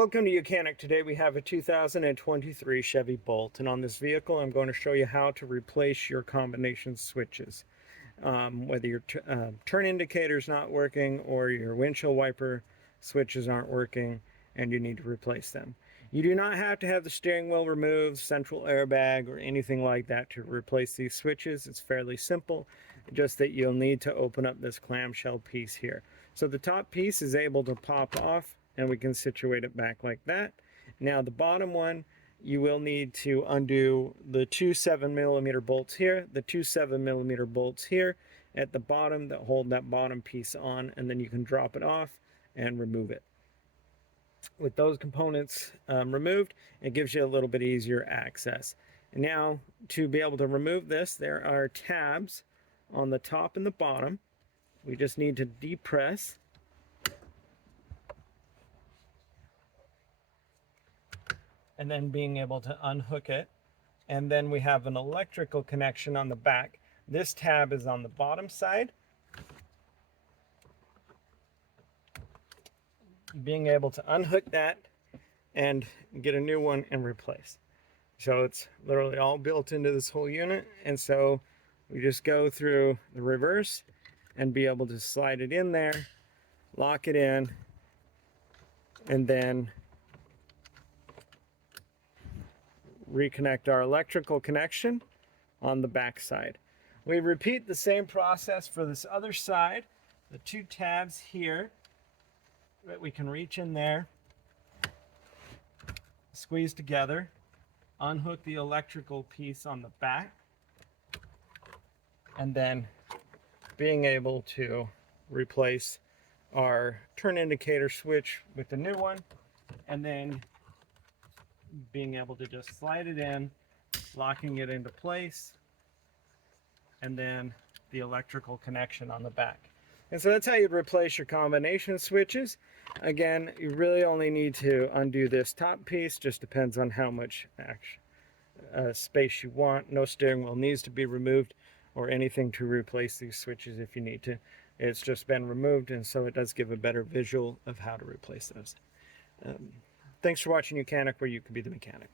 Welcome to Mechanic. Today we have a 2023 Chevy Bolt, and on this vehicle I'm going to show you how to replace your combination switches. Whether your turn indicator is not working or your windshield wiper switches aren't working and you need to replace them. You do not have to have the steering wheel removed, central airbag, or anything like that to replace these switches. It's fairly simple, just that you'll need to open up this clamshell piece here. So the top piece is able to pop off and we can situate it back like that. Now the bottom one, you will need to undo the two 7mm bolts here, the two 7mm bolts here at the bottom that hold that bottom piece on, and then you can drop it off and remove it. With those components removed, it gives you a little bit easier access. And now to be able to remove this, there are tabs on the top and the bottom. We just need to depress and then being able to unhook it. And then we have an electrical connection on the back. This tab is on the bottom side. Being able to unhook that and get a new one and replace. So it's literally all built into this whole unit. And so we just go through the reverse and be able to slide it in there, lock it in, and then reconnect our electrical connection on the back side. We repeat the same process for this other side. The two tabs here that we can reach in there, squeeze together, unhook the electrical piece on the back, and then being able to replace our turn indicator switch with the new one, and then being able to just slide it in, locking it into place, and then the electrical connection on the back. And so that's how you'd replace your combination switches. Again, you really only need to undo this top piece, just depends on how much space you want. No steering wheel needs to be removed or anything to replace these switches if you need to. It's just been removed, and so it does give a better visual of how to replace those. Thanks for watching Mechanic, where you can be the mechanic.